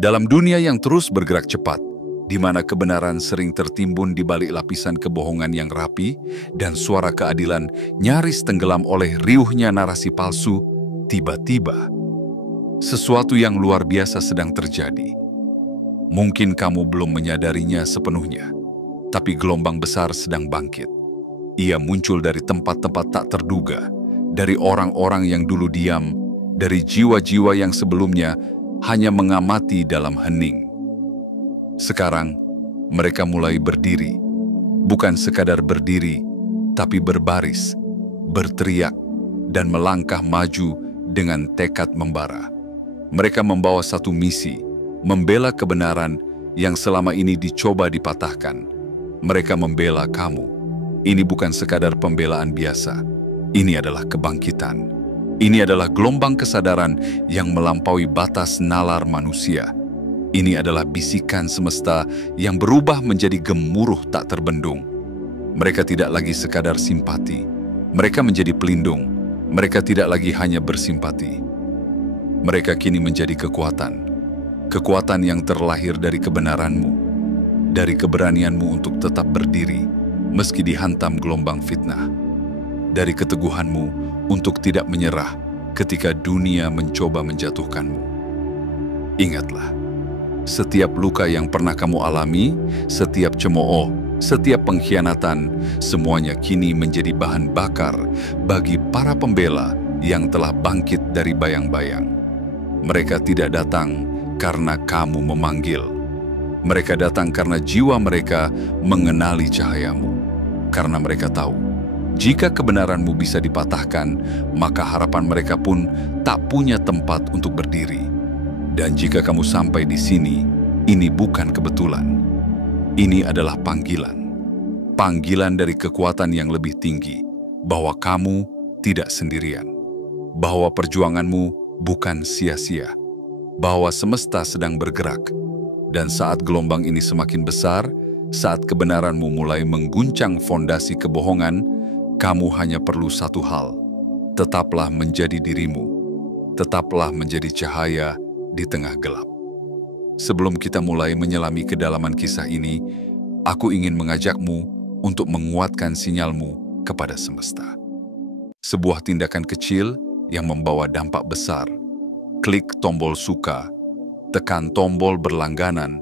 Dalam dunia yang terus bergerak cepat, di mana kebenaran sering tertimbun di balik lapisan kebohongan yang rapi dan suara keadilan nyaris tenggelam oleh riuhnya narasi palsu, tiba-tiba sesuatu yang luar biasa sedang terjadi. Mungkin kamu belum menyadarinya sepenuhnya, tapi gelombang besar sedang bangkit. Ia muncul dari tempat-tempat tak terduga, dari orang-orang yang dulu diam, dari jiwa-jiwa yang sebelumnya hanya mengamati dalam hening. Sekarang, mereka mulai berdiri, bukan sekadar berdiri, tapi berbaris, berteriak, dan melangkah maju dengan tekad membara. Mereka membawa satu misi, membela kebenaran yang selama ini dicoba dipatahkan. Mereka membela kamu. Ini bukan sekadar pembelaan biasa. Ini adalah kebangkitan. Ini adalah gelombang kesadaran yang melampaui batas nalar manusia. Ini adalah bisikan semesta yang berubah menjadi gemuruh tak terbendung. Mereka tidak lagi sekadar simpati. Mereka menjadi pelindung. Mereka tidak lagi hanya bersimpati. Mereka kini menjadi kekuatan. Kekuatan yang terlahir dari kebenaranmu, dari keberanianmu untuk tetap berdiri, meski dihantam gelombang fitnah. Dari keteguhanmu untuk tidak menyerah ketika dunia mencoba menjatuhkanmu. Ingatlah, setiap luka yang pernah kamu alami, setiap cemooh, setiap pengkhianatan, semuanya kini menjadi bahan bakar bagi para pembela yang telah bangkit dari bayang-bayang. Mereka tidak datang karena kamu memanggil. Mereka datang karena jiwa mereka mengenali cahayamu. Karena mereka tahu, jika kebenaranmu bisa dipatahkan, maka harapan mereka pun tak punya tempat untuk berdiri. Dan jika kamu sampai di sini, ini bukan kebetulan. Ini adalah panggilan. Panggilan dari kekuatan yang lebih tinggi, bahwa kamu tidak sendirian. Bahwa perjuanganmu bukan sia-sia. Bahwa semesta sedang bergerak. Dan saat gelombang ini semakin besar, saat kebenaranmu mulai mengguncang fondasi kebohongan, kamu hanya perlu satu hal. Tetaplah menjadi dirimu. Tetaplah menjadi cahaya di tengah gelap. Sebelum kita mulai menyelami kedalaman kisah ini, aku ingin mengajakmu untuk menguatkan sinyalmu kepada semesta. Sebuah tindakan kecil yang membawa dampak besar. Klik tombol suka, tekan tombol berlangganan,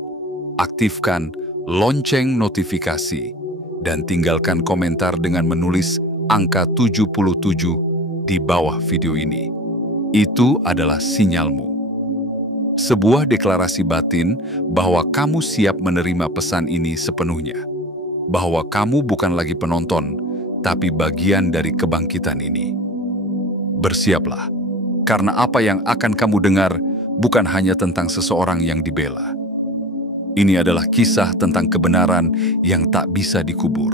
aktifkan lonceng notifikasi, dan tinggalkan komentar dengan menulis angka 77 di bawah video ini. Itu adalah sinyalmu. Sebuah deklarasi batin bahwa kamu siap menerima pesan ini sepenuhnya. Bahwa kamu bukan lagi penonton, tapi bagian dari kebangkitan ini. Bersiaplah, karena apa yang akan kamu dengar bukan hanya tentang seseorang yang dibela. Ini adalah kisah tentang kebenaran yang tak bisa dikubur,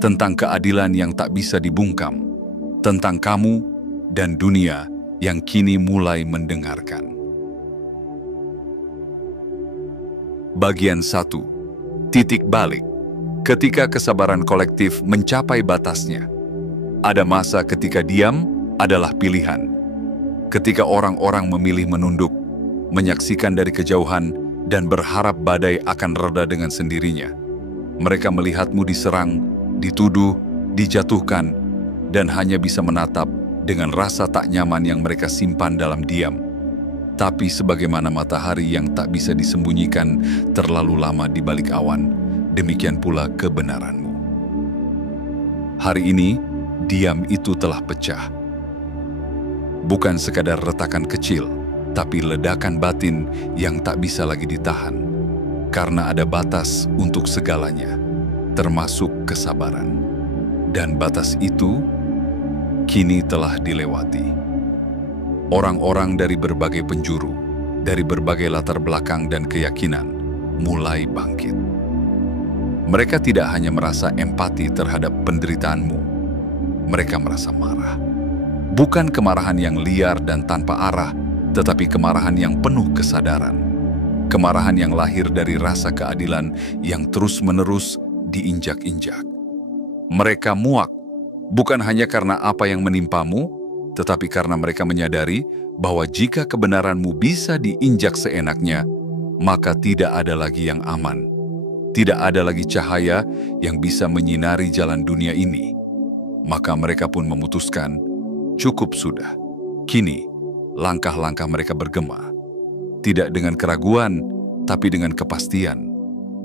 tentang keadilan yang tak bisa dibungkam, tentang kamu dan dunia yang kini mulai mendengarkan. Bagian 1. Titik balik. Ketika kesabaran kolektif mencapai batasnya. Ada masa ketika diam adalah pilihan. Ketika orang-orang memilih menunduk, menyaksikan dari kejauhan, dan berharap badai akan reda dengan sendirinya. Mereka melihatmu diserang, dituduh, dijatuhkan, dan hanya bisa menatap dengan rasa tak nyaman yang mereka simpan dalam diam. Tapi sebagaimana matahari yang tak bisa disembunyikan terlalu lama di balik awan, demikian pula kebenaranmu. Hari ini, diam itu telah pecah. Bukan sekadar retakan kecil, tapi ledakan batin yang tak bisa lagi ditahan. Karena ada batas untuk segalanya, termasuk kesabaran. Dan batas itu kini telah dilewati. Orang-orang dari berbagai penjuru, dari berbagai latar belakang dan keyakinan, mulai bangkit. Mereka tidak hanya merasa empati terhadap penderitaanmu, mereka merasa marah. Bukan kemarahan yang liar dan tanpa arah, tetapi kemarahan yang penuh kesadaran. Kemarahan yang lahir dari rasa keadilan yang terus-menerus diinjak-injak. Mereka muak, bukan hanya karena apa yang menimpamu, tetapi karena mereka menyadari bahwa jika kebenaranmu bisa diinjak seenaknya, maka tidak ada lagi yang aman. Tidak ada lagi cahaya yang bisa menyinari jalan dunia ini. Maka mereka pun memutuskan, cukup sudah. Kini, langkah-langkah mereka bergema. Tidak dengan keraguan, tapi dengan kepastian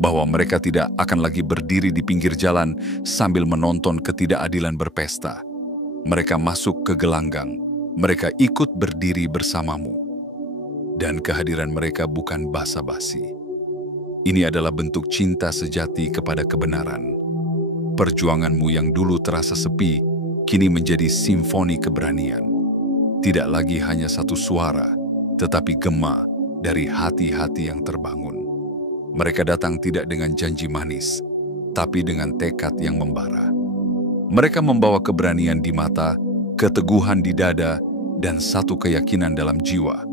bahwa mereka tidak akan lagi berdiri di pinggir jalan sambil menonton ketidakadilan berpesta. Mereka masuk ke gelanggang. Mereka ikut berdiri bersamamu. Dan kehadiran mereka bukan basa-basi. Ini adalah bentuk cinta sejati kepada kebenaran. Perjuanganmu yang dulu terasa sepi, kini menjadi simfoni keberanian. Tidak lagi hanya satu suara, tetapi gema dari hati-hati yang terbangun. Mereka datang tidak dengan janji manis, tapi dengan tekad yang membara. Mereka membawa keberanian di mata, keteguhan di dada, dan satu keyakinan dalam jiwa,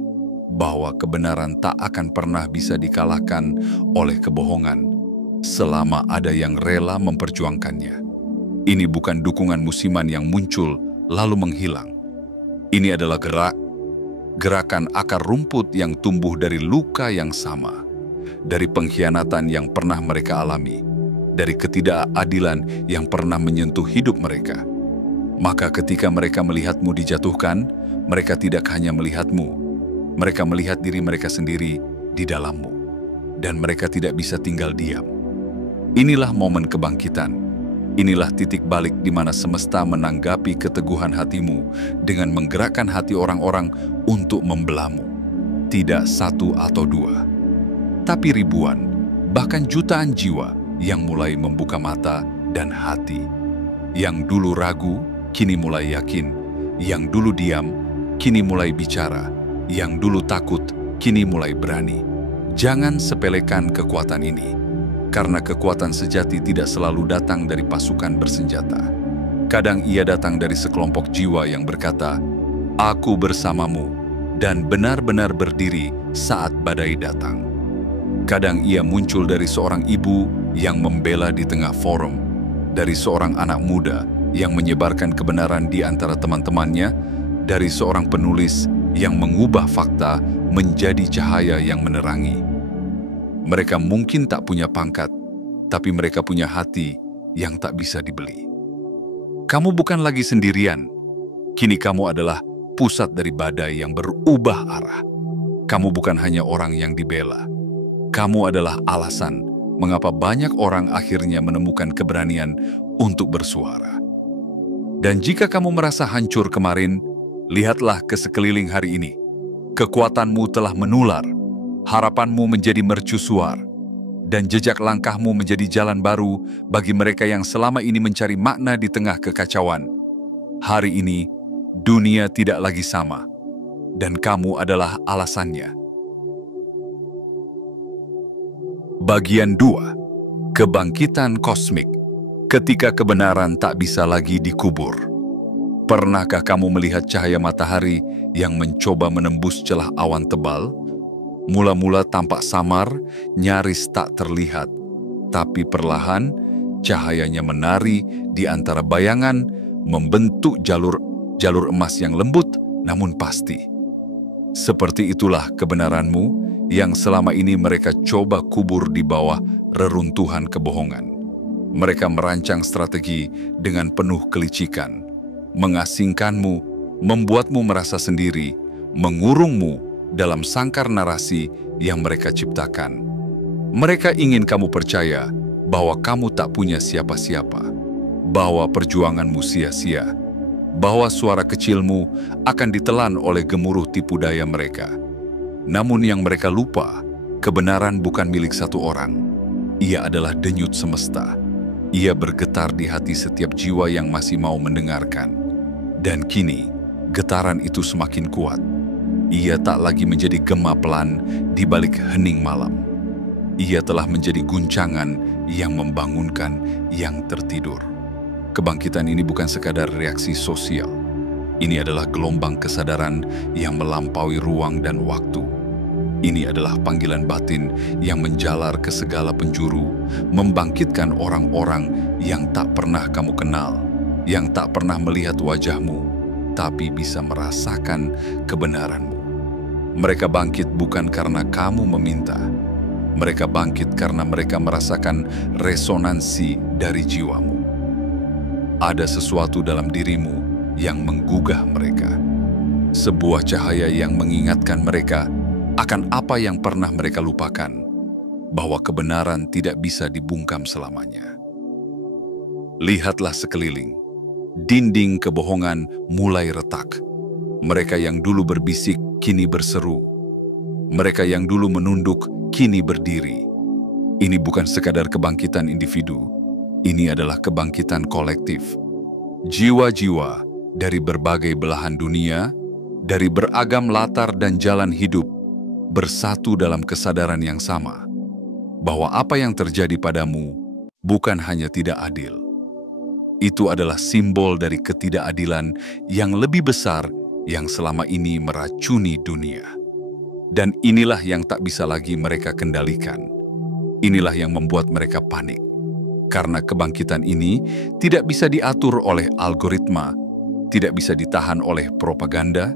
bahwa kebenaran tak akan pernah bisa dikalahkan oleh kebohongan selama ada yang rela memperjuangkannya. Ini bukan dukungan musiman yang muncul lalu menghilang. Ini adalah gerakan akar rumput yang tumbuh dari luka yang sama, dari pengkhianatan yang pernah mereka alami, dari ketidakadilan yang pernah menyentuh hidup mereka. Maka ketika mereka melihatmu dijatuhkan, mereka tidak hanya melihatmu, mereka melihat diri mereka sendiri di dalammu, dan mereka tidak bisa tinggal diam. Inilah momen kebangkitan. Inilah titik balik di mana semesta menanggapi keteguhan hatimu dengan menggerakkan hati orang-orang untuk membelamu. Tidak satu atau dua, tapi ribuan, bahkan jutaan jiwa yang mulai membuka mata dan hati. Yang dulu ragu, kini mulai yakin. Yang dulu diam, kini mulai bicara. Yang dulu takut, kini mulai berani. Jangan sepelekan kekuatan ini, karena kekuatan sejati tidak selalu datang dari pasukan bersenjata. Kadang ia datang dari sekelompok jiwa yang berkata, "Aku bersamamu," dan benar-benar berdiri saat badai datang. Kadang ia muncul dari seorang ibu yang membela di tengah forum, dari seorang anak muda yang menyebarkan kebenaran di antara teman-temannya, dari seorang penulis yang mengubah fakta menjadi cahaya yang menerangi. Mereka mungkin tak punya pangkat, tapi mereka punya hati yang tak bisa dibeli. Kamu bukan lagi sendirian. Kini kamu adalah pusat dari badai yang berubah arah. Kamu bukan hanya orang yang dibela. Kamu adalah alasan mengapa banyak orang akhirnya menemukan keberanian untuk bersuara. Dan jika kamu merasa hancur kemarin, lihatlah ke sekeliling hari ini. Kekuatanmu telah menular, harapanmu menjadi mercusuar, dan jejak langkahmu menjadi jalan baru bagi mereka yang selama ini mencari makna di tengah kekacauan. Hari ini, dunia tidak lagi sama, dan kamu adalah alasannya. Bagian 2. Kebangkitan kosmik. Ketika kebenaran tak bisa lagi dikubur. Pernahkah kamu melihat cahaya matahari yang mencoba menembus celah awan tebal? Mula-mula tampak samar, nyaris tak terlihat. Tapi perlahan, cahayanya menari di antara bayangan, membentuk jalur emas yang lembut namun pasti. Seperti itulah kebenaranmu yang selama ini mereka coba kubur di bawah reruntuhan kebohongan. Mereka merancang strategi dengan penuh kelicikan, mengasingkanmu, membuatmu merasa sendiri, mengurungmu dalam sangkar narasi yang mereka ciptakan. Mereka ingin kamu percaya bahwa kamu tak punya siapa-siapa, bahwa perjuanganmu sia-sia, bahwa suara kecilmu akan ditelan oleh gemuruh tipu daya mereka. Namun yang mereka lupa, kebenaran bukan milik satu orang. Ia adalah denyut semesta. Ia bergetar di hati setiap jiwa yang masih mau mendengarkan. Dan kini, getaran itu semakin kuat. Ia tak lagi menjadi gema pelan di balik hening malam. Ia telah menjadi guncangan yang membangunkan yang tertidur. Kebangkitan ini bukan sekadar reaksi sosial. Ini adalah gelombang kesadaran yang melampaui ruang dan waktu. Ini adalah panggilan batin yang menjalar ke segala penjuru, membangkitkan orang-orang yang tak pernah kamu kenal, yang tak pernah melihat wajahmu, tapi bisa merasakan kebenaranmu. Mereka bangkit bukan karena kamu meminta, Mereka bangkit karena mereka merasakan resonansi dari jiwamu. Ada sesuatu dalam dirimu yang menggugah mereka. Sebuah cahaya yang mengingatkan mereka akan apa yang pernah mereka lupakan, bahwa kebenaran tidak bisa dibungkam selamanya. Lihatlah sekeliling. Dinding kebohongan mulai retak. Mereka yang dulu berbisik kini berseru. Mereka yang dulu menunduk kini berdiri. Ini bukan sekadar kebangkitan individu. Ini adalah kebangkitan kolektif. Jiwa-jiwa dari berbagai belahan dunia, dari beragam latar dan jalan hidup, bersatu dalam kesadaran yang sama, bahwa apa yang terjadi padamu bukan hanya tidak adil. Itu adalah simbol dari ketidakadilan yang lebih besar yang selama ini meracuni dunia. Dan inilah yang tak bisa lagi mereka kendalikan. Inilah yang membuat mereka panik. Karena kebangkitan ini tidak bisa diatur oleh algoritma, tidak bisa ditahan oleh propaganda,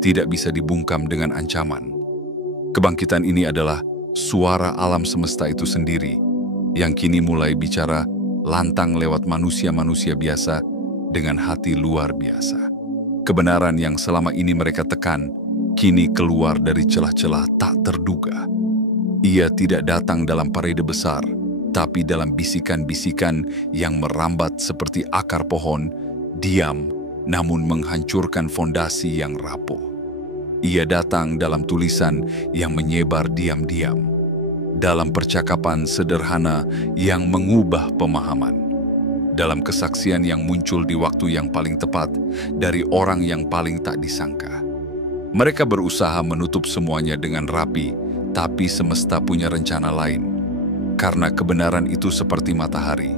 tidak bisa dibungkam dengan ancaman. Kebangkitan ini adalah suara alam semesta itu sendiri, yang kini mulai bicara lantang lewat manusia-manusia biasa dengan hati luar biasa. Kebenaran yang selama ini mereka tekan, kini keluar dari celah-celah tak terduga. Ia tidak datang dalam parade besar, tapi dalam bisikan-bisikan yang merambat seperti akar pohon, diam namun menghancurkan fondasi yang rapuh. Ia datang dalam tulisan yang menyebar diam-diam, dalam percakapan sederhana yang mengubah pemahaman, dalam kesaksian yang muncul di waktu yang paling tepat dari orang yang paling tak disangka. Mereka berusaha menutup semuanya dengan rapi, tapi semesta punya rencana lain. Karena kebenaran itu seperti matahari.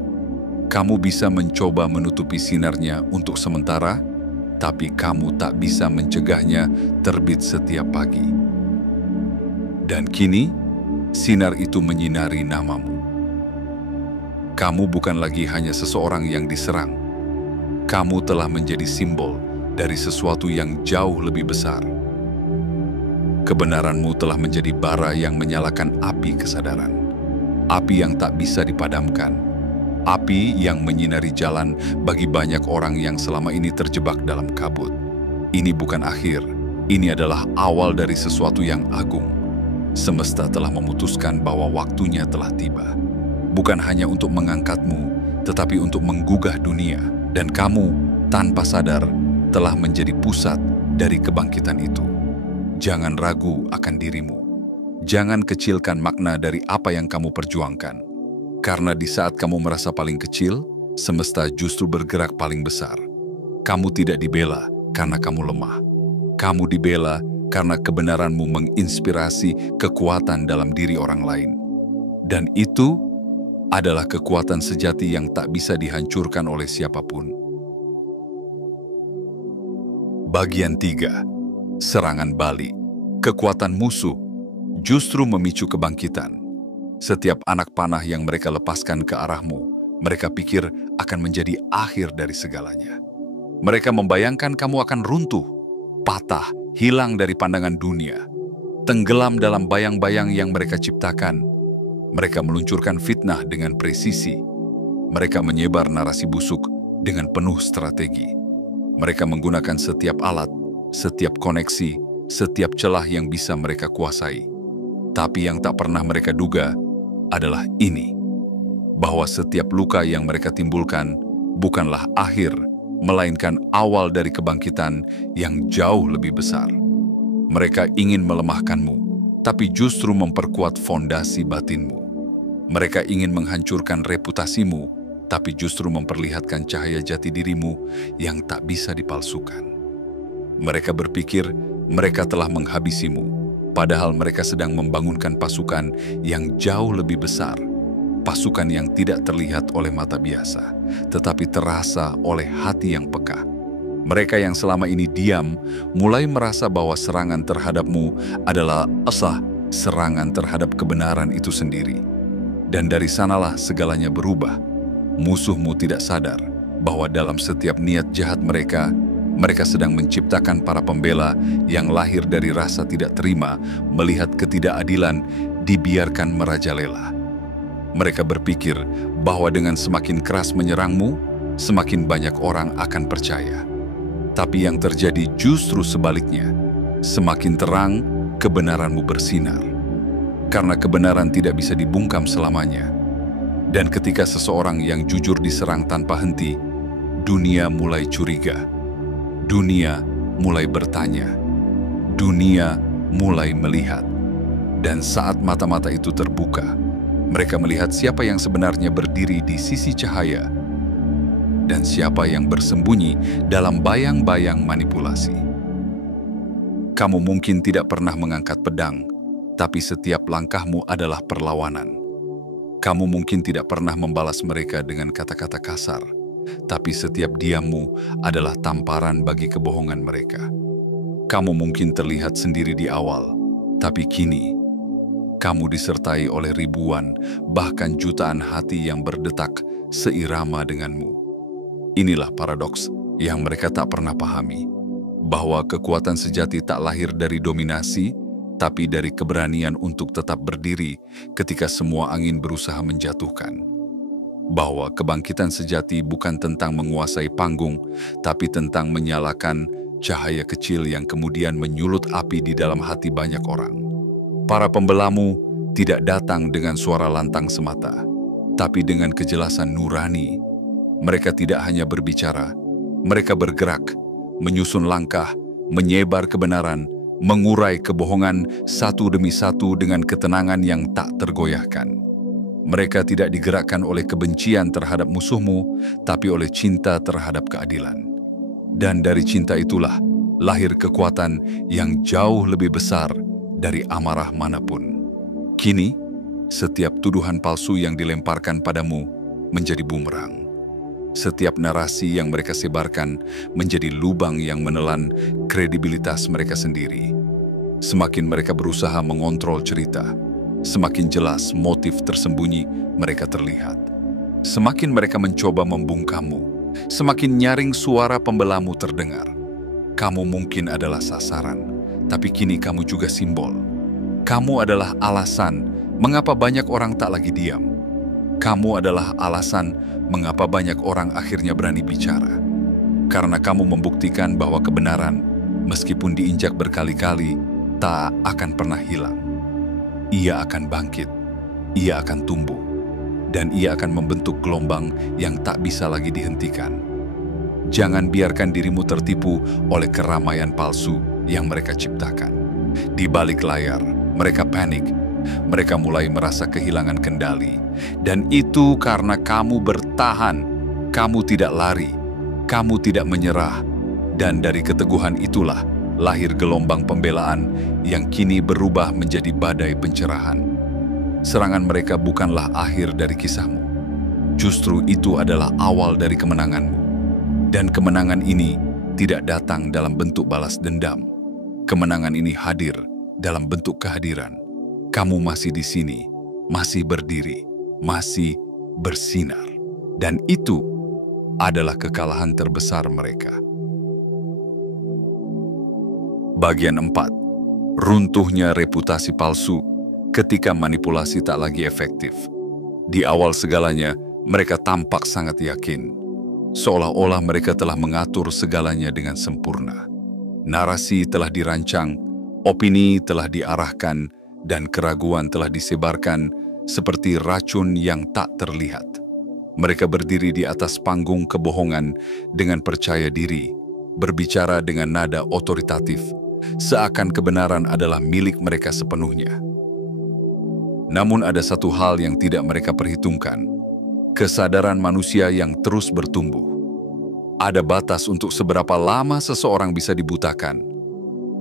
Kamu bisa mencoba menutupi sinarnya untuk sementara, tapi kamu tak bisa mencegahnya terbit setiap pagi. Dan kini, sinar itu menyinari namamu. Kamu bukan lagi hanya seseorang yang diserang. Kamu telah menjadi simbol dari sesuatu yang jauh lebih besar. Kebenaranmu telah menjadi bara yang menyalakan api kesadaran. Api yang tak bisa dipadamkan. Api yang menyinari jalan bagi banyak orang yang selama ini terjebak dalam kabut. Ini bukan akhir. Ini adalah awal dari sesuatu yang agung. Semesta telah memutuskan bahwa waktunya telah tiba. Bukan hanya untuk mengangkatmu, tetapi untuk menggugah dunia. Dan kamu, tanpa sadar, telah menjadi pusat dari kebangkitan itu. Jangan ragu akan dirimu. Jangan kecilkan makna dari apa yang kamu perjuangkan. Karena di saat kamu merasa paling kecil, semesta justru bergerak paling besar. Kamu tidak dibela karena kamu lemah. Kamu dibela karena kebenaranmu menginspirasi kekuatan dalam diri orang lain. Dan itu adalah kekuatan sejati yang tak bisa dihancurkan oleh siapapun. Bagian 3. Serangan balik. Kekuatan musuh justru memicu kebangkitan. Setiap anak panah yang mereka lepaskan ke arahmu, mereka pikir akan menjadi akhir dari segalanya. Mereka membayangkan kamu akan runtuh, patah, hilang dari pandangan dunia, tenggelam dalam bayang-bayang yang mereka ciptakan. Mereka meluncurkan fitnah dengan presisi. Mereka menyebar narasi busuk dengan penuh strategi. Mereka menggunakan setiap alat, setiap koneksi, setiap celah yang bisa mereka kuasai. Tapi yang tak pernah mereka duga adalah ini, bahwa setiap luka yang mereka timbulkan bukanlah akhir, melainkan awal dari kebangkitan yang jauh lebih besar. Mereka ingin melemahkanmu, tapi justru memperkuat fondasi batinmu. Mereka ingin menghancurkan reputasimu, tapi justru memperlihatkan cahaya jati dirimu yang tak bisa dipalsukan. Mereka berpikir mereka telah menghabisimu, padahal mereka sedang membangunkan pasukan yang jauh lebih besar. Pasukan yang tidak terlihat oleh mata biasa, tetapi terasa oleh hati yang peka. Mereka yang selama ini diam, mulai merasa bahwa serangan terhadapmu adalah serangan terhadap kebenaran itu sendiri. Dan dari sanalah segalanya berubah. Musuhmu tidak sadar bahwa dalam setiap niat jahat mereka sedang menciptakan para pembela yang lahir dari rasa tidak terima melihat ketidakadilan dibiarkan merajalela. Mereka berpikir bahwa dengan semakin keras menyerangmu, semakin banyak orang akan percaya. Tapi yang terjadi justru sebaliknya. Semakin terang, kebenaranmu bersinar. Karena kebenaran tidak bisa dibungkam selamanya. Dan ketika seseorang yang jujur diserang tanpa henti, dunia mulai curiga. Dunia mulai bertanya. Dunia mulai melihat. Dan saat mata-mata itu terbuka, mereka melihat siapa yang sebenarnya berdiri di sisi cahaya dan siapa yang bersembunyi dalam bayang-bayang manipulasi. Kamu mungkin tidak pernah mengangkat pedang, tapi setiap langkahmu adalah perlawanan. Kamu mungkin tidak pernah membalas mereka dengan kata-kata kasar, tapi setiap diammu adalah tamparan bagi kebohongan mereka. Kamu mungkin terlihat sendiri di awal, tapi kini kamu disertai oleh ribuan, bahkan jutaan hati yang berdetak seirama denganmu. Inilah paradoks yang mereka tak pernah pahami, bahwa kekuatan sejati tak lahir dari dominasi, tapi dari keberanian untuk tetap berdiri ketika semua angin berusaha menjatuhkan. Bahwa kebangkitan sejati bukan tentang menguasai panggung, tapi tentang menyalakan cahaya kecil yang kemudian menyulut api di dalam hati banyak orang. Para pembelamu tidak datang dengan suara lantang semata, tapi dengan kejelasan nurani. Mereka tidak hanya berbicara, mereka bergerak, menyusun langkah, menyebar kebenaran, mengurai kebohongan satu demi satu dengan ketenangan yang tak tergoyahkan. Mereka tidak digerakkan oleh kebencian terhadap musuhmu, tapi oleh cinta terhadap keadilan. Dan dari cinta itulah lahir kekuatan yang jauh lebih besar dari amarah manapun. Kini, setiap tuduhan palsu yang dilemparkan padamu menjadi bumerang. Setiap narasi yang mereka sebarkan menjadi lubang yang menelan kredibilitas mereka sendiri. Semakin mereka berusaha mengontrol cerita, semakin jelas motif tersembunyi mereka terlihat. Semakin mereka mencoba membungkammu, semakin nyaring suara pembelamu terdengar. Kamu mungkin adalah sasaran, tapi kini kamu juga simbol. Kamu adalah alasan mengapa banyak orang tak lagi diam. Kamu adalah alasan mengapa banyak orang akhirnya berani bicara. Karena kamu membuktikan bahwa kebenaran, meskipun diinjak berkali-kali, tak akan pernah hilang. Ia akan bangkit, ia akan tumbuh, dan ia akan membentuk gelombang yang tak bisa lagi dihentikan. Jangan biarkan dirimu tertipu oleh keramaian palsu yang mereka ciptakan. Di balik layar, mereka panik. Mereka mulai merasa kehilangan kendali. Dan itu karena kamu bertahan. Kamu tidak lari. Kamu tidak menyerah. Dan dari keteguhan itulah lahir gelombang pembelaan yang kini berubah menjadi badai pencerahan. Serangan mereka bukanlah akhir dari kisahmu. Justru itu adalah awal dari kemenanganmu. Dan kemenangan ini tidak datang dalam bentuk balas dendam. Kemenangan ini hadir dalam bentuk kehadiran. Kamu masih di sini, masih berdiri, masih bersinar. Dan itu adalah kekalahan terbesar mereka. Bagian 4. Runtuhnya reputasi palsu ketika manipulasi tak lagi efektif. Di awal segalanya, mereka tampak sangat yakin. Seolah-olah mereka telah mengatur segalanya dengan sempurna. Narasi telah dirancang, opini telah diarahkan, dan keraguan telah disebarkan seperti racun yang tak terlihat. Mereka berdiri di atas panggung kebohongan dengan percaya diri, berbicara dengan nada otoritatif, seakan kebenaran adalah milik mereka sepenuhnya. Namun ada satu hal yang tidak mereka perhitungkan, kesadaran manusia yang terus bertumbuh. Ada batas untuk seberapa lama seseorang bisa dibutakan.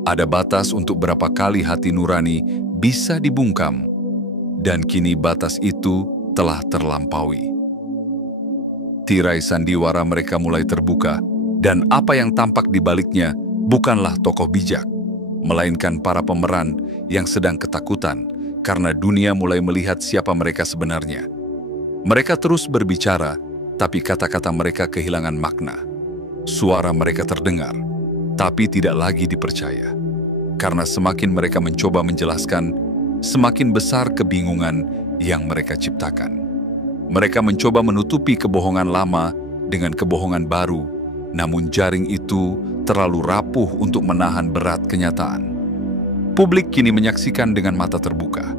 Ada batas untuk berapa kali hati nurani bisa dibungkam. Dan kini batas itu telah terlampaui. Tirai sandiwara mereka mulai terbuka, dan apa yang tampak di baliknya bukanlah tokoh bijak, melainkan para pemeran yang sedang ketakutan karena dunia mulai melihat siapa mereka sebenarnya. Mereka terus berbicara, tapi kata-kata mereka kehilangan makna. Suara mereka terdengar, tapi tidak lagi dipercaya. Karena semakin mereka mencoba menjelaskan, semakin besar kebingungan yang mereka ciptakan. Mereka mencoba menutupi kebohongan lama dengan kebohongan baru, namun jaring itu terlalu rapuh untuk menahan berat kenyataan. Publik kini menyaksikan dengan mata terbuka.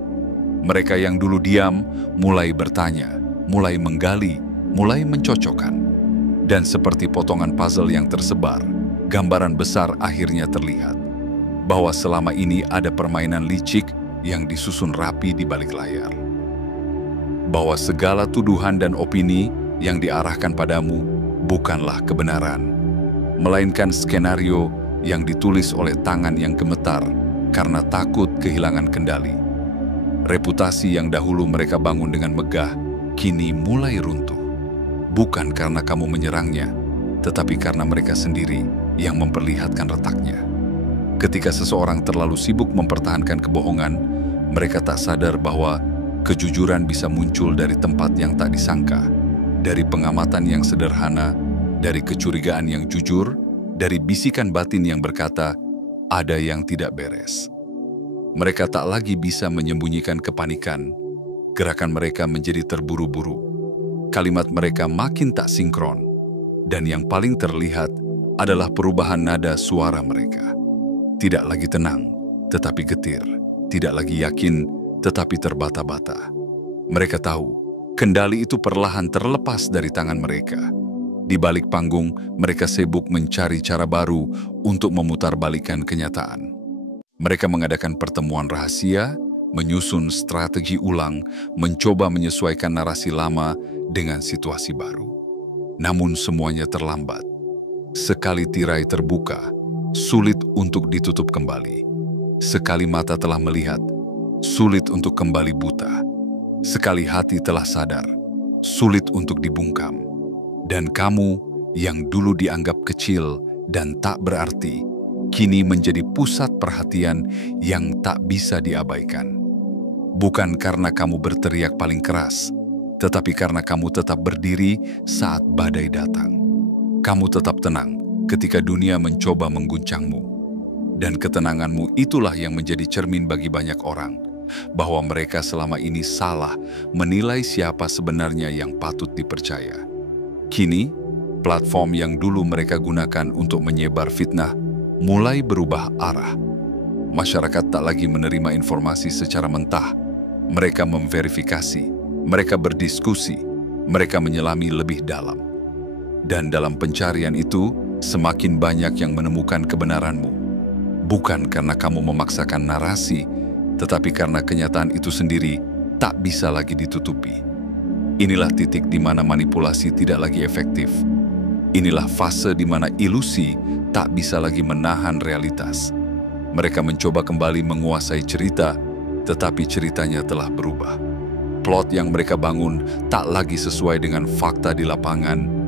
Mereka yang dulu diam mulai bertanya, mulai menggali, mulai mencocokkan. Dan seperti potongan puzzle yang tersebar, gambaran besar akhirnya terlihat. Bahwa selama ini ada permainan licik yang disusun rapi di balik layar. Bahwa segala tuduhan dan opini yang diarahkan padamu bukanlah kebenaran, melainkan skenario yang ditulis oleh tangan yang gemetar karena takut kehilangan kendali. Reputasi yang dahulu mereka bangun dengan megah, kini mulai runtuh. Bukan karena kamu menyerangnya, tetapi karena mereka sendiri yang memperlihatkan retaknya. Ketika seseorang terlalu sibuk mempertahankan kebohongan, mereka tak sadar bahwa kejujuran bisa muncul dari tempat yang tak disangka, dari pengamatan yang sederhana, dari kecurigaan yang jujur, dari bisikan batin yang berkata, ada yang tidak beres. Mereka tak lagi bisa menyembunyikan kepanikan. Gerakan mereka menjadi terburu-buru. Kalimat mereka makin tak sinkron. Dan yang paling terlihat adalah perubahan nada suara mereka. Tidak lagi tenang, tetapi getir. Tidak lagi yakin, tetapi terbata-bata. Mereka tahu, kendali itu perlahan terlepas dari tangan mereka. Di balik panggung, mereka sibuk mencari cara baru untuk memutarbalikkan kenyataan. Mereka mengadakan pertemuan rahasia, menyusun strategi ulang, mencoba menyesuaikan narasi lama dengan situasi baru. Namun semuanya terlambat. Sekali tirai terbuka, sulit untuk ditutup kembali. Sekali mata telah melihat, sulit untuk kembali buta. Sekali hati telah sadar, sulit untuk dibungkam. Dan kamu yang dulu dianggap kecil dan tak berarti, kini menjadi pusat perhatian yang tak bisa diabaikan. Bukan karena kamu berteriak paling keras, tetapi karena kamu tetap berdiri saat badai datang. Kamu tetap tenang ketika dunia mencoba mengguncangmu. Dan ketenanganmu itulah yang menjadi cermin bagi banyak orang, bahwa mereka selama ini salah menilai siapa sebenarnya yang patut dipercaya. Kini, platform yang dulu mereka gunakan untuk menyebar fitnah mulai berubah arah. Masyarakat tak lagi menerima informasi secara mentah. Mereka memverifikasi, mereka berdiskusi, mereka menyelami lebih dalam. Dan dalam pencarian itu, semakin banyak yang menemukan kebenaranmu. Bukan karena kamu memaksakan narasi, tetapi karena kenyataan itu sendiri tak bisa lagi ditutupi. Inilah titik di mana manipulasi tidak lagi efektif. Inilah fase di mana ilusi tak bisa lagi menahan realitas. Mereka mencoba kembali menguasai cerita, tetapi ceritanya telah berubah. Plot yang mereka bangun tak lagi sesuai dengan fakta di lapangan.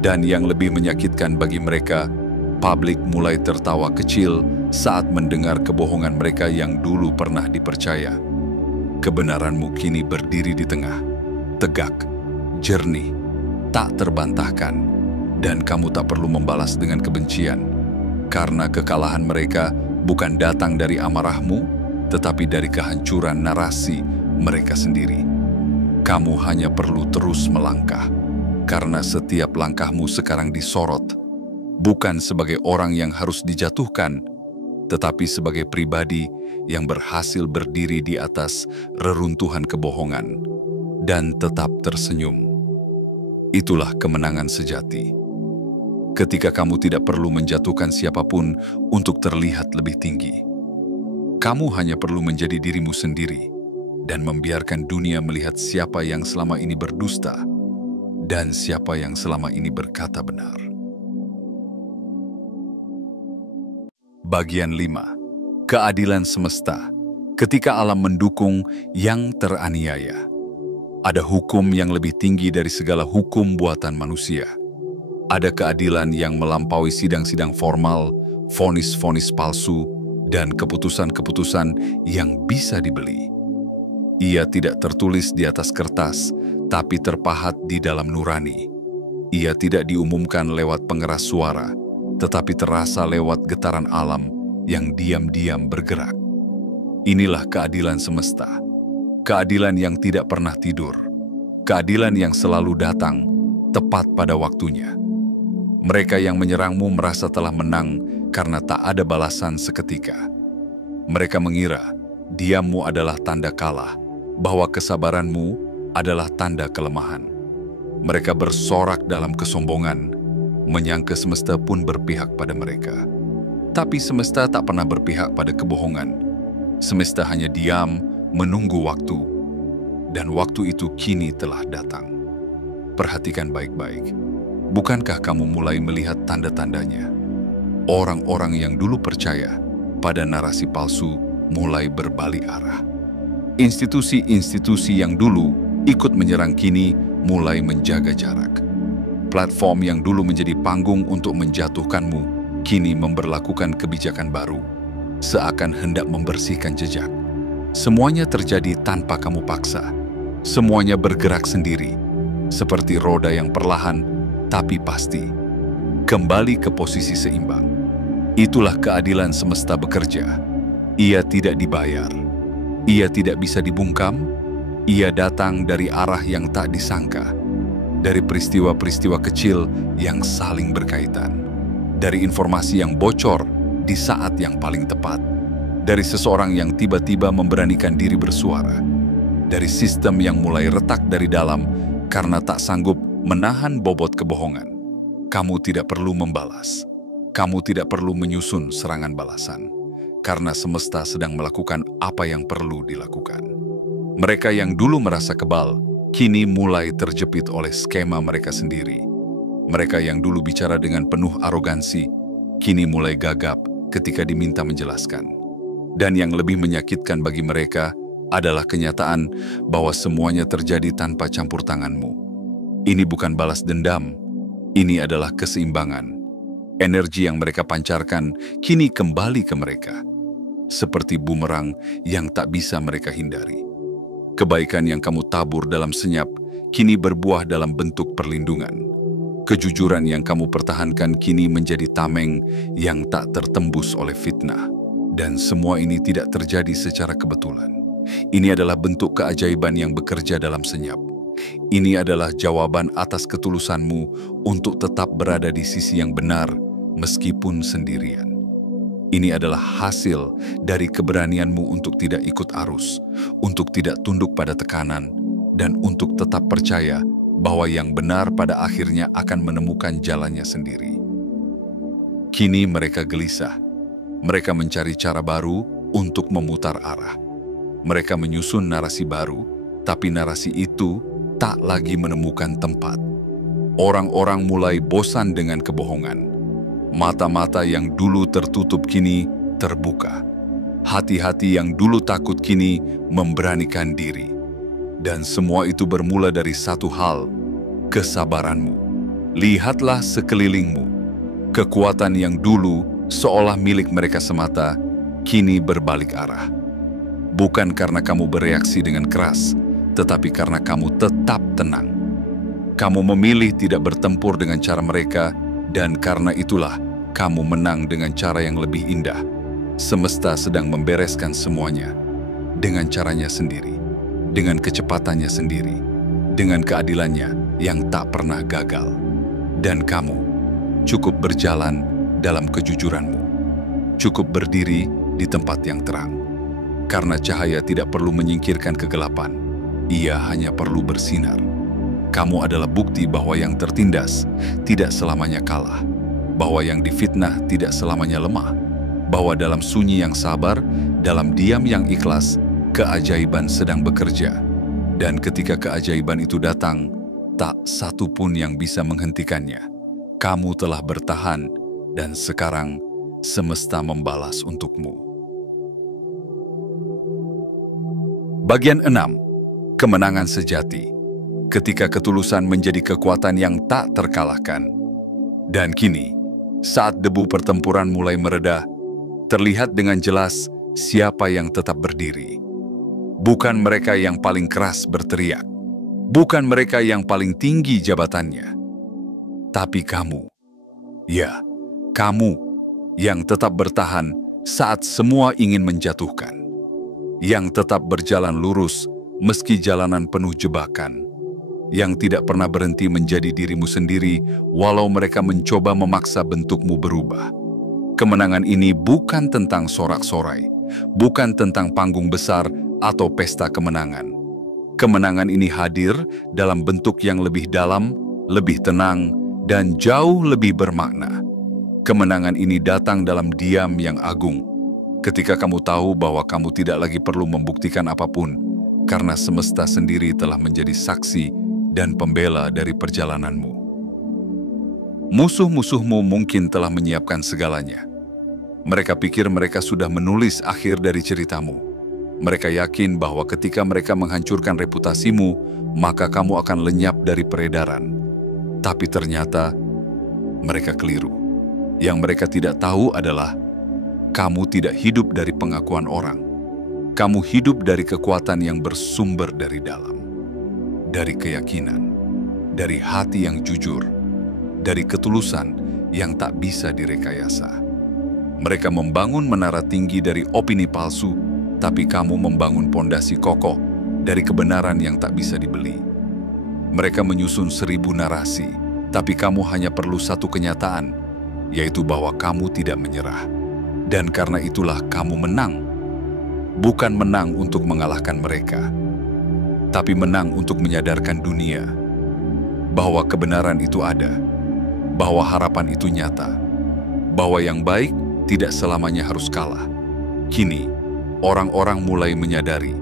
Dan yang lebih menyakitkan bagi mereka, publik mulai tertawa kecil saat mendengar kebohongan mereka yang dulu pernah dipercaya. Kebenaranmu kini berdiri di tengah, tegak, jernih, tak terbantahkan, dan kamu tak perlu membalas dengan kebencian, karena kekalahan mereka bukan datang dari amarahmu, tetapi dari kehancuran narasi mereka sendiri. Kamu hanya perlu terus melangkah, karena setiap langkahmu sekarang disorot, bukan sebagai orang yang harus dijatuhkan, tetapi sebagai pribadi yang berhasil berdiri di atas reruntuhan kebohongan dan tetap tersenyum. Itulah kemenangan sejati. Ketika kamu tidak perlu menjatuhkan siapapun untuk terlihat lebih tinggi. Kamu hanya perlu menjadi dirimu sendiri dan membiarkan dunia melihat siapa yang selama ini berdusta dan siapa yang selama ini berkata benar. Bagian 5. Keadilan semesta. Ketika alam mendukung yang teraniaya. Ada hukum yang lebih tinggi dari segala hukum buatan manusia. Ada keadilan yang melampaui sidang-sidang formal, vonis-vonis palsu, dan keputusan-keputusan yang bisa dibeli. Ia tidak tertulis di atas kertas, tapi terpahat di dalam nurani. Ia tidak diumumkan lewat pengeras suara, tetapi terasa lewat getaran alam yang diam-diam bergerak. Inilah keadilan semesta. Keadilan yang tidak pernah tidur. Keadilan yang selalu datang, tepat pada waktunya. Mereka yang menyerangmu merasa telah menang karena tak ada balasan seketika. Mereka mengira diammu adalah tanda kalah, bahwa kesabaranmu adalah tanda kelemahan. Mereka bersorak dalam kesombongan, menyangka semesta pun berpihak pada mereka. Tapi semesta tak pernah berpihak pada kebohongan. Semesta hanya diam, menunggu waktu. Dan waktu itu kini telah datang. Perhatikan baik-baik. Bukankah kamu mulai melihat tanda-tandanya? Orang-orang yang dulu percaya pada narasi palsu mulai berbalik arah. Institusi-institusi yang dulu ikut menyerang kini mulai menjaga jarak. Platform yang dulu menjadi panggung untuk menjatuhkanmu kini memberlakukan kebijakan baru, seakan hendak membersihkan jejak. Semuanya terjadi tanpa kamu paksa. Semuanya bergerak sendiri, seperti roda yang perlahan tapi pasti. Kembali ke posisi seimbang. Itulah keadilan semesta bekerja. Ia tidak dibayar. Ia tidak bisa dibungkam. Ia datang dari arah yang tak disangka. Dari peristiwa-peristiwa kecil yang saling berkaitan. Dari informasi yang bocor di saat yang paling tepat. Dari seseorang yang tiba-tiba memberanikan diri bersuara. Dari sistem yang mulai retak dari dalam karena tak sanggup menahan bobot kebohongan. Kamu tidak perlu membalas. Kamu tidak perlu menyusun serangan balasan. Karena semesta sedang melakukan apa yang perlu dilakukan. Mereka yang dulu merasa kebal, kini mulai terjepit oleh skema mereka sendiri. Mereka yang dulu bicara dengan penuh arogansi, kini mulai gagap ketika diminta menjelaskan. Dan yang lebih menyakitkan bagi mereka adalah kenyataan bahwa semuanya terjadi tanpa campur tanganmu. Ini bukan balas dendam, ini adalah keseimbangan. Energi yang mereka pancarkan kini kembali ke mereka. Seperti bumerang yang tak bisa mereka hindari. Kebaikan yang kamu tabur dalam senyap kini berbuah dalam bentuk perlindungan. Kejujuran yang kamu pertahankan kini menjadi tameng yang tak tertembus oleh fitnah. Dan semua ini tidak terjadi secara kebetulan. Ini adalah bentuk keajaiban yang bekerja dalam senyap. Ini adalah jawaban atas ketulusanmu untuk tetap berada di sisi yang benar meskipun sendirian. Ini adalah hasil dari keberanianmu untuk tidak ikut arus, untuk tidak tunduk pada tekanan, dan untuk tetap percaya bahwa yang benar pada akhirnya akan menemukan jalannya sendiri. Kini mereka gelisah. Mereka mencari cara baru untuk memutar arah. Mereka menyusun narasi baru, tapi narasi itu tak lagi menemukan tempat. Orang-orang mulai bosan dengan kebohongan. Mata-mata yang dulu tertutup kini terbuka. Hati-hati yang dulu takut kini memberanikan diri. Dan semua itu bermula dari satu hal, kesabaranmu. Lihatlah sekelilingmu. Kekuatan yang dulu seolah milik mereka semata, kini berbalik arah. Bukan karena kamu bereaksi dengan keras, tetapi karena kamu tetap tenang. Kamu memilih tidak bertempur dengan cara mereka, dan karena itulah kamu menang dengan cara yang lebih indah. Semesta sedang membereskan semuanya dengan caranya sendiri, dengan kecepatannya sendiri, dengan keadilannya yang tak pernah gagal. Dan kamu cukup berjalan dalam kejujuranmu, cukup berdiri di tempat yang terang. Karena cahaya tidak perlu menyingkirkan kegelapan, ia hanya perlu bersinar. Kamu adalah bukti bahwa yang tertindas tidak selamanya kalah, bahwa yang difitnah tidak selamanya lemah, bahwa dalam sunyi yang sabar, dalam diam yang ikhlas, keajaiban sedang bekerja. Dan ketika keajaiban itu datang, tak satu pun yang bisa menghentikannya. Kamu telah bertahan, dan sekarang semesta membalas untukmu. Bagian 6. Kemenangan sejati. Ketika ketulusan menjadi kekuatan yang tak terkalahkan. Dan kini, saat debu pertempuran mulai mereda, terlihat dengan jelas siapa yang tetap berdiri. Bukan mereka yang paling keras berteriak. Bukan mereka yang paling tinggi jabatannya. Tapi kamu. Ya, kamu yang tetap bertahan saat semua ingin menjatuhkan. yang tetap berjalan lurus meski jalanan penuh jebakan, yang tidak pernah berhenti menjadi dirimu sendiri walau mereka mencoba memaksa bentukmu berubah. Kemenangan ini bukan tentang sorak-sorai, bukan tentang panggung besar atau pesta kemenangan. Kemenangan ini hadir dalam bentuk yang lebih dalam, lebih tenang, dan jauh lebih bermakna. Kemenangan ini datang dalam diam yang agung, ketika kamu tahu bahwa kamu tidak lagi perlu membuktikan apapun, karena semesta sendiri telah menjadi saksi dan pembela dari perjalananmu. Musuh-musuhmu mungkin telah menyiapkan segalanya. Mereka pikir mereka sudah menulis akhir dari ceritamu. Mereka yakin bahwa ketika mereka menghancurkan reputasimu, maka kamu akan lenyap dari peredaran. Tapi ternyata mereka keliru. Yang mereka tidak tahu adalah kamu tidak hidup dari pengakuan orang. Kamu hidup dari kekuatan yang bersumber dari dalam. Dari keyakinan, dari hati yang jujur, dari ketulusan yang tak bisa direkayasa. Mereka membangun menara tinggi dari opini palsu, tapi kamu membangun pondasi kokoh dari kebenaran yang tak bisa dibeli. Mereka menyusun 1000 narasi, tapi kamu hanya perlu satu kenyataan, yaitu bahwa kamu tidak menyerah. Dan karena itulah kamu menang. Bukan menang untuk mengalahkan mereka, tapi menang untuk menyadarkan dunia bahwa kebenaran itu ada, bahwa harapan itu nyata, bahwa yang baik tidak selamanya harus kalah. Kini, orang-orang mulai menyadari,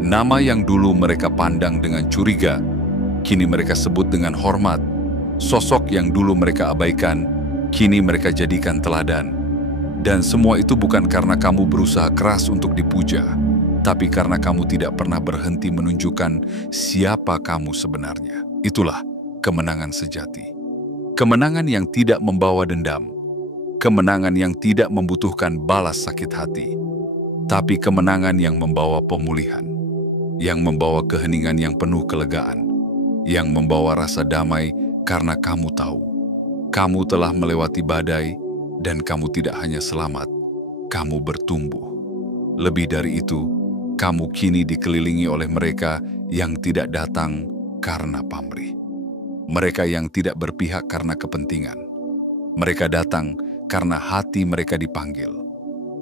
nama yang dulu mereka pandang dengan curiga, kini mereka sebut dengan hormat. Sosok yang dulu mereka abaikan, kini mereka jadikan teladan. Dan semua itu bukan karena kamu berusaha keras untuk dipuja, tapi karena kamu tidak pernah berhenti menunjukkan siapa kamu sebenarnya. Itulah kemenangan sejati. Kemenangan yang tidak membawa dendam. Kemenangan yang tidak membutuhkan balas sakit hati. Tapi kemenangan yang membawa pemulihan. Yang membawa keheningan yang penuh kelegaan. Yang membawa rasa damai karena kamu tahu. Kamu telah melewati badai dan kamu tidak hanya selamat, kamu bertumbuh. Lebih dari itu, kamu kini dikelilingi oleh mereka yang tidak datang karena pamrih. Mereka yang tidak berpihak karena kepentingan. Mereka datang karena hati mereka dipanggil.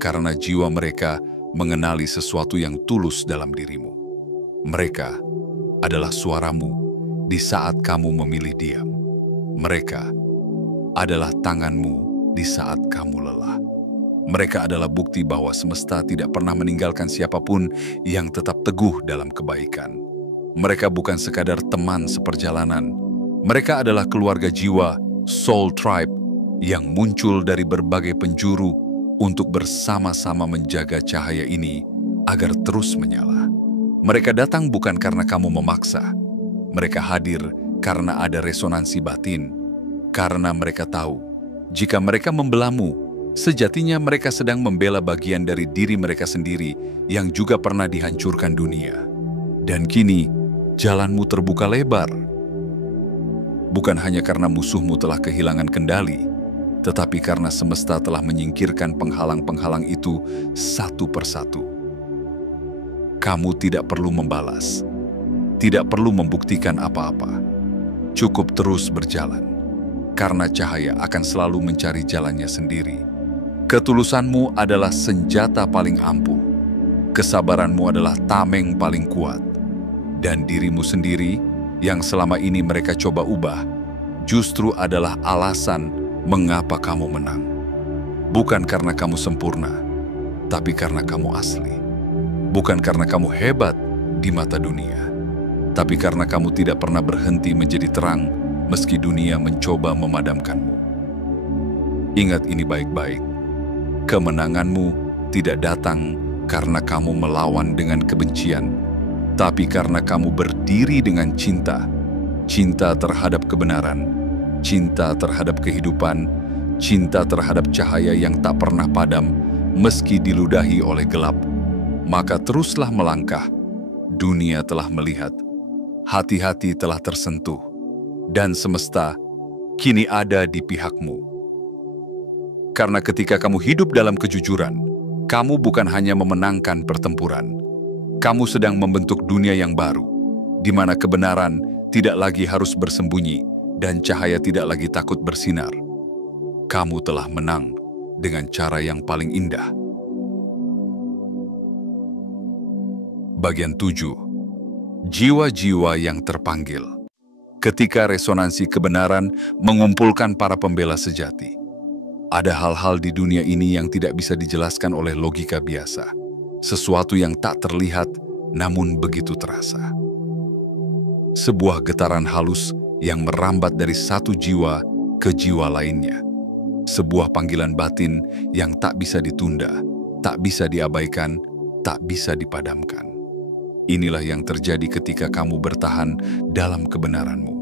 Karena jiwa mereka mengenali sesuatu yang tulus dalam dirimu. Mereka adalah suaramu di saat kamu memilih diam. Mereka adalah tanganmu di saat kamu lelah. Mereka adalah bukti bahwa semesta tidak pernah meninggalkan siapapun yang tetap teguh dalam kebaikan. Mereka bukan sekadar teman seperjalanan. Mereka adalah keluarga jiwa, soul tribe, yang muncul dari berbagai penjuru untuk bersama-sama menjaga cahaya ini agar terus menyala. Mereka datang bukan karena kamu memaksa. Mereka hadir karena ada resonansi batin. Karena mereka tahu, jika mereka membelamu, sejatinya mereka sedang membela bagian dari diri mereka sendiri yang juga pernah dihancurkan dunia. Dan kini, jalanmu terbuka lebar. Bukan hanya karena musuhmu telah kehilangan kendali, tetapi karena semesta telah menyingkirkan penghalang-penghalang itu satu persatu. Kamu tidak perlu membalas, tidak perlu membuktikan apa-apa. Cukup terus berjalan, karena cahaya akan selalu mencari jalannya sendiri. Ketulusanmu adalah senjata paling ampuh. Kesabaranmu adalah tameng paling kuat. Dan dirimu sendiri, yang selama ini mereka coba ubah, justru adalah alasan mengapa kamu menang. Bukan karena kamu sempurna, tapi karena kamu asli. Bukan karena kamu hebat di mata dunia, tapi karena kamu tidak pernah berhenti menjadi terang meski dunia mencoba memadamkanmu. Ingat ini baik-baik. Kemenanganmu tidak datang karena kamu melawan dengan kebencian, tapi karena kamu berdiri dengan cinta. Cinta terhadap kebenaran, cinta terhadap kehidupan, cinta terhadap cahaya yang tak pernah padam meski diludahi oleh gelap. Maka teruslah melangkah. Dunia telah melihat, hati-hati telah tersentuh, dan semesta kini ada di pihakmu. Karena ketika kamu hidup dalam kejujuran, Kamu bukan hanya memenangkan pertempuran. Kamu sedang membentuk dunia yang baru, di mana kebenaran tidak lagi harus bersembunyi dan cahaya tidak lagi takut bersinar. Kamu telah menang dengan cara yang paling indah. Bagian 7. Jiwa-jiwa yang terpanggil. Ketika resonansi kebenaran mengumpulkan para pembela sejati, ada hal-hal di dunia ini yang tidak bisa dijelaskan oleh logika biasa. Sesuatu yang tak terlihat, namun begitu terasa. Sebuah getaran halus yang merambat dari satu jiwa ke jiwa lainnya. Sebuah panggilan batin yang tak bisa ditunda, tak bisa diabaikan, tak bisa dipadamkan. Inilah yang terjadi ketika kamu bertahan dalam kebenaranmu.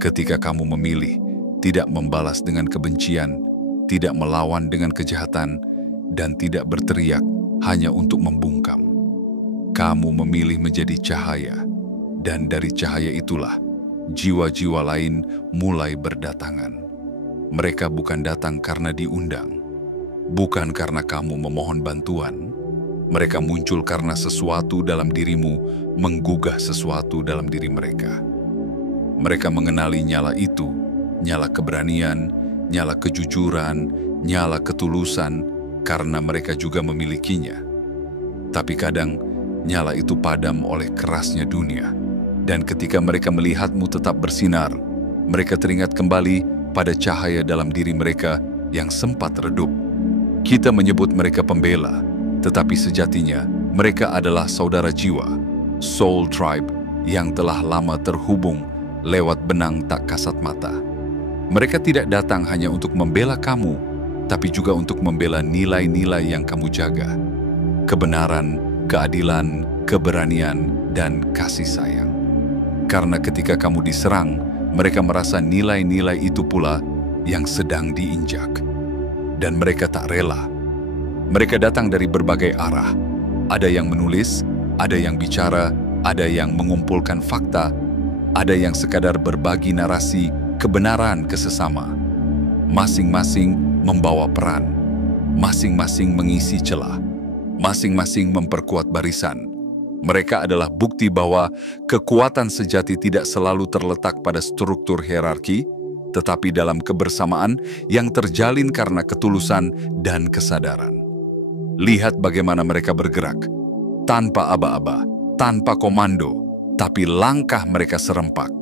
Ketika kamu memilih tidak membalas dengan kebencian, tidak melawan dengan kejahatan, dan tidak berteriak hanya untuk membungkam. Kamu memilih menjadi cahaya, dan dari cahaya itulah jiwa-jiwa lain mulai berdatangan. Mereka bukan datang karena diundang, bukan karena kamu memohon bantuan. Mereka muncul karena sesuatu dalam dirimu menggugah sesuatu dalam diri mereka. Mereka mengenali nyala itu, nyala keberanian, nyala kejujuran, nyala ketulusan, karena mereka juga memilikinya. Tapi kadang, nyala itu padam oleh kerasnya dunia. Dan ketika mereka melihatmu tetap bersinar, mereka teringat kembali pada cahaya dalam diri mereka yang sempat redup. Kita menyebut mereka pembela, tetapi sejatinya mereka adalah saudara jiwa, soul tribe, yang telah lama terhubung lewat benang tak kasat mata. Mereka tidak datang hanya untuk membela kamu, tapi juga untuk membela nilai-nilai yang kamu jaga. Kebenaran, keadilan, keberanian, dan kasih sayang. Karena ketika kamu diserang, mereka merasa nilai-nilai itu pula yang sedang diinjak. Dan mereka tak rela. Mereka datang dari berbagai arah. Ada yang menulis, ada yang bicara, ada yang mengumpulkan fakta, ada yang sekadar berbagi narasi kebenaran ke sesama. Masing-masing membawa peran, masing-masing mengisi celah, masing-masing memperkuat barisan. Mereka adalah bukti bahwa kekuatan sejati tidak selalu terletak pada struktur hierarki, tetapi dalam kebersamaan yang terjalin karena ketulusan dan kesadaran. Lihat bagaimana mereka bergerak, tanpa aba-aba, tanpa komando, tapi langkah mereka serempak.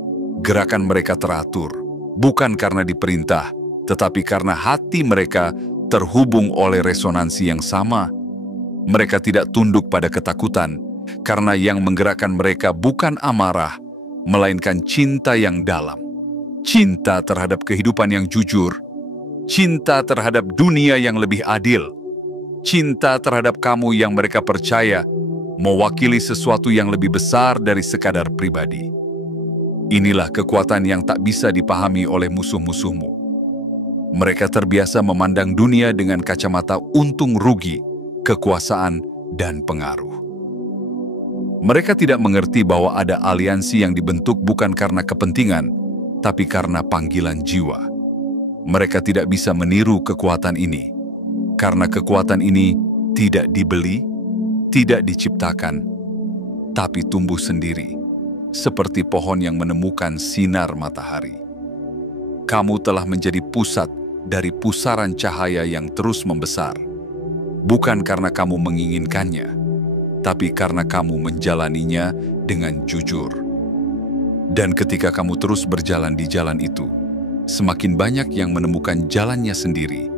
Gerakan mereka teratur, bukan karena diperintah, tetapi karena hati mereka terhubung oleh resonansi yang sama. Mereka tidak tunduk pada ketakutan, karena yang menggerakkan mereka bukan amarah, melainkan cinta yang dalam. Cinta terhadap kehidupan yang jujur, cinta terhadap dunia yang lebih adil, cinta terhadap kamu yang mereka percaya mewakili sesuatu yang lebih besar dari sekadar pribadi. Inilah kekuatan yang tak bisa dipahami oleh musuh-musuhmu. Mereka terbiasa memandang dunia dengan kacamata untung rugi, kekuasaan, dan pengaruh. Mereka tidak mengerti bahwa ada aliansi yang dibentuk bukan karena kepentingan, tapi karena panggilan jiwa. Mereka tidak bisa meniru kekuatan ini, karena kekuatan ini tidak dibeli, tidak diciptakan, tapi tumbuh sendiri, seperti pohon yang menemukan sinar matahari. Kamu telah menjadi pusat dari pusaran cahaya yang terus membesar, bukan karena kamu menginginkannya, tapi karena kamu menjalaninya dengan jujur. Dan ketika kamu terus berjalan di jalan itu, semakin banyak yang menemukan jalannya sendiri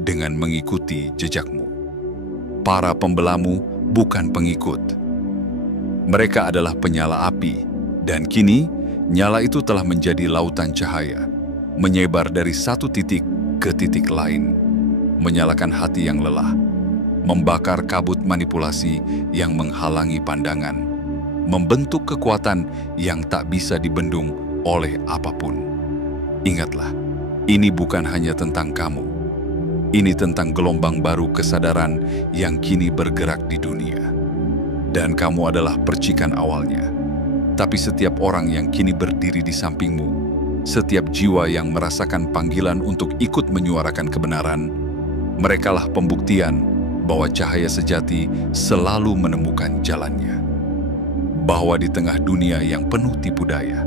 dengan mengikuti jejakmu. Para pembelamu bukan pengikut. Mereka adalah penyala api, dan kini nyala itu telah menjadi lautan cahaya, menyebar dari satu titik ke titik lain, menyalakan hati yang lelah, membakar kabut manipulasi yang menghalangi pandangan, membentuk kekuatan yang tak bisa dibendung oleh apapun. Ingatlah, ini bukan hanya tentang kamu. Ini tentang gelombang baru kesadaran yang kini bergerak di dunia. Dan kamu adalah percikan awalnya. Tapi setiap orang yang kini berdiri di sampingmu, setiap jiwa yang merasakan panggilan untuk ikut menyuarakan kebenaran, merekalah pembuktian bahwa cahaya sejati selalu menemukan jalannya. Bahwa di tengah dunia yang penuh tipu daya,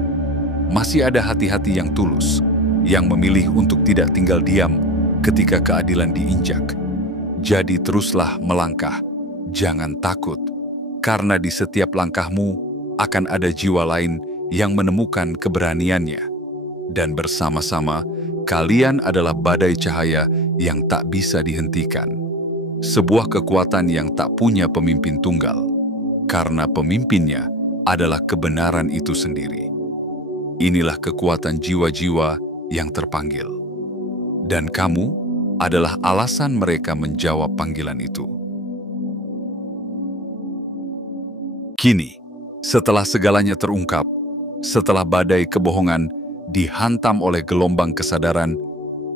masih ada hati-hati yang tulus, yang memilih untuk tidak tinggal diam ketika keadilan diinjak. Jadi teruslah melangkah, jangan takut, karena di setiap langkahmu akan ada jiwa lain yang menemukan keberaniannya. Dan bersama-sama, kalian adalah badai cahaya yang tak bisa dihentikan. Sebuah kekuatan yang tak punya pemimpin tunggal, karena pemimpinnya adalah kebenaran itu sendiri. Inilah kekuatan jiwa-jiwa yang terpanggil. Dan kamu adalah alasan mereka menjawab panggilan itu. Kini, setelah segalanya terungkap, setelah badai kebohongan dihantam oleh gelombang kesadaran,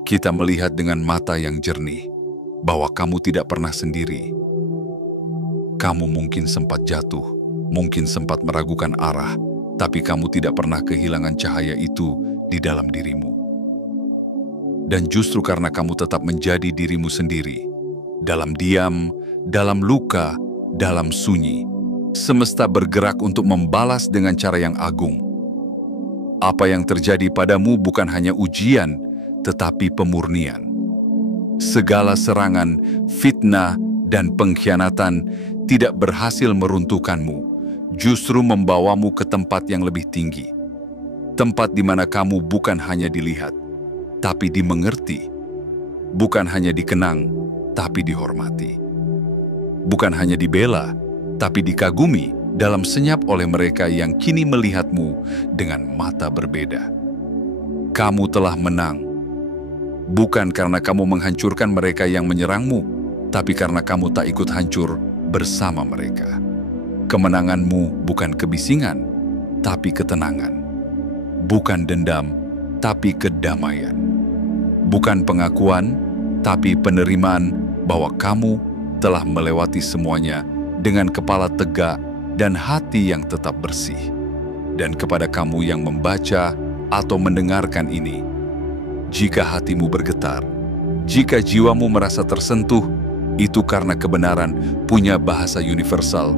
kita melihat dengan mata yang jernih bahwa kamu tidak pernah sendiri. Kamu mungkin sempat jatuh, mungkin sempat meragukan arah, tapi kamu tidak pernah kehilangan cahaya itu di dalam dirimu. Dan justru karena kamu tetap menjadi dirimu sendiri, dalam diam, dalam luka, dalam sunyi, semesta bergerak untuk membalas dengan cara yang agung. Apa yang terjadi padamu bukan hanya ujian, tetapi pemurnian. Segala serangan, fitnah, dan pengkhianatan tidak berhasil meruntuhkanmu, justru membawamu ke tempat yang lebih tinggi. Tempat di mana kamu bukan hanya dilihat, tapi dimengerti. Bukan hanya dikenang, tapi dihormati. Bukan hanya dibela, tapi dikagumi dalam senyap oleh mereka yang kini melihatmu dengan mata berbeda. Kamu telah menang, bukan karena kamu menghancurkan mereka yang menyerangmu, tapi karena kamu tak ikut hancur bersama mereka. Kemenanganmu bukan kebisingan, tapi ketenangan. Bukan dendam, tapi kedamaian. Bukan pengakuan, tapi penerimaan bahwa kamu telah melewati semuanya dengan kepala tegak dan hati yang tetap bersih. Dan kepada kamu yang membaca atau mendengarkan ini, jika hatimu bergetar, jika jiwamu merasa tersentuh, itu karena kebenaran punya bahasa universal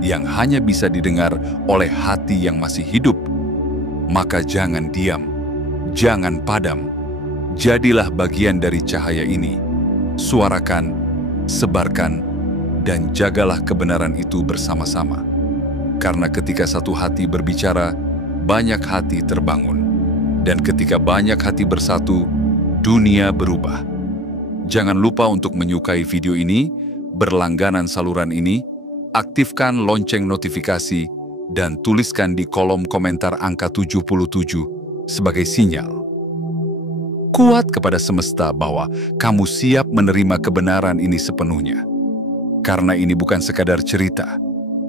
yang hanya bisa didengar oleh hati yang masih hidup. Maka jangan diam, jangan padam. Jadilah bagian dari cahaya ini. Suarakan, sebarkan, dan jagalah kebenaran itu bersama-sama. Karena ketika satu hati berbicara, banyak hati terbangun. Dan ketika banyak hati bersatu, dunia berubah. Jangan lupa untuk menyukai video ini, berlangganan saluran ini, aktifkan lonceng notifikasi, dan tuliskan di kolom komentar angka 77 sebagai sinyal. Kuat kepada semesta bahwa kamu siap menerima kebenaran ini sepenuhnya. Karena ini bukan sekadar cerita.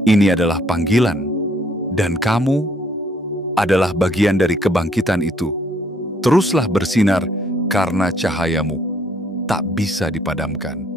Ini adalah panggilan, dan kamu adalah bagian dari kebangkitan itu. Teruslah bersinar karena cahayamu tak bisa dipadamkan.